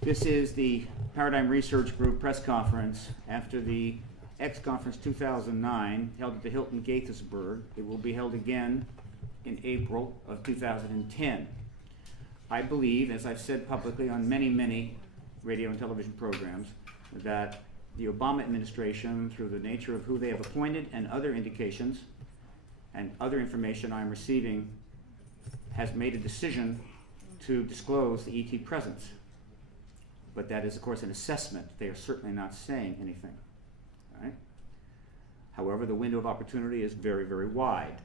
This is the Paradigm Research Group press conference after the X Conference 2009 held at the Hilton Gaithersburg. It will be held again in April of 2010. I believe, as I've said publicly on many radio and television programs, that the Obama administration, through the nature of who they have appointed and other indications and other information I'm receiving, has made a decision to disclose the ET presence. But that is, of course, an assessment. They are certainly not saying anything. Right? However, the window of opportunity is very wide.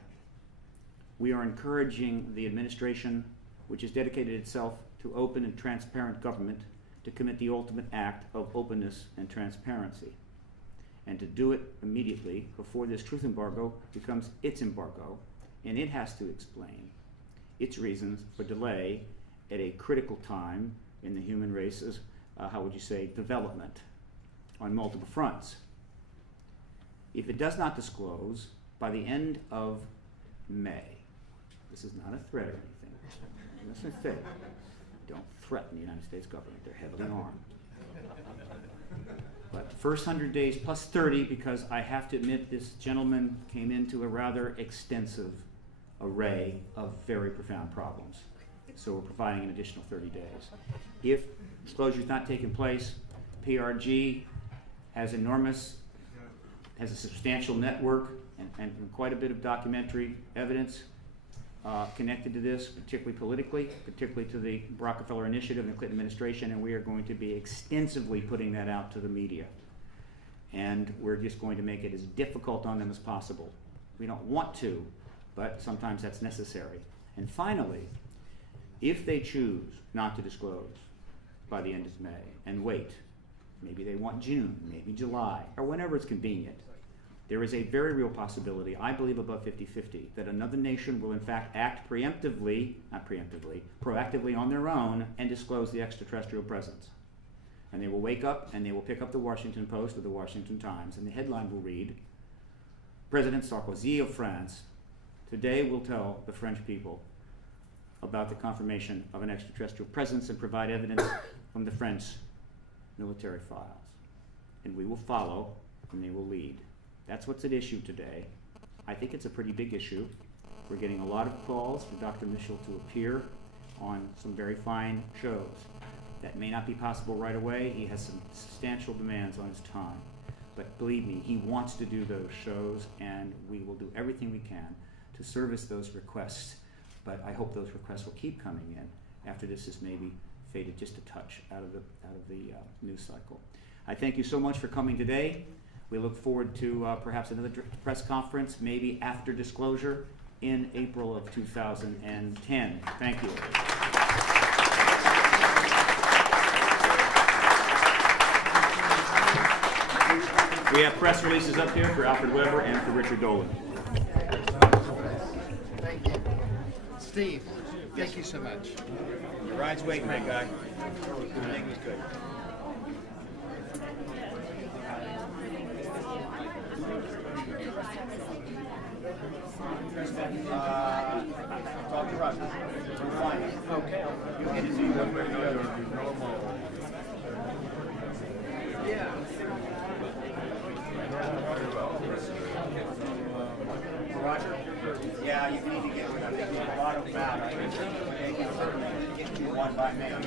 We are encouraging the administration, which has dedicated itself to open and transparent government, to commit the ultimate act of openness and transparency, and to do it immediately before this truth embargo becomes its embargo, and it has to explain its reasons for delay at a critical time in the human race's, how would you say, development on multiple fronts. If it does not disclose by the end of May, this is not a threat or anything. That's a thing. Don't threaten the United States government. They're heavily armed. But the first 100 days plus 30, because I have to admit this gentleman came into a rather extensive array of very profound problems. So we're providing an additional 30 days. If disclosure is not taking place, PRG has a substantial network and quite a bit of documentary evidence connected to this, particularly politically, particularly to the Rockefeller Initiative and the Clinton administration, and we are going to be extensively putting that out to the media. And we're just going to make it as difficult on them as possible. We don't want to, but sometimes that's necessary. And finally, if they choose not to disclose by the end of May and wait, maybe they want June, maybe July, or whenever it's convenient, there is a very real possibility, I believe above 50-50, that another nation will in fact act proactively on their own and disclose the extraterrestrial presence. And they will wake up and they will pick up the Washington Post or the Washington Times, and the headline will read, President Sarkozy of France today will tell the French people about the confirmation of an extraterrestrial presence and provide evidence from the French military files. And we will follow and they will lead. That's what's at issue today. I think it's a pretty big issue. We're getting a lot of calls for Dr. Mitchell to appear on some very fine shows. That may not be possible right away. He has some substantial demands on his time. But believe me, he wants to do those shows, and we will do everything we can to service those requests. But I hope those requests will keep coming in after this is maybe faded just a touch out of the news cycle. I thank you so much for coming today. We look forward to perhaps another press conference, maybe after disclosure, in April of 2010. Thank you. We have press releases up here for Alfred Weber and for Richard Dolan. Thank you. Steve, thank you so much. Your ride's waiting, big guy. Everything was good. Talk to Russ. We're fine. Okay. You'll get to see one way or the other. Yeah. Roger? Yeah, you need to get rid of it. There's a lot of them out. I think they can certainly get you one by mail.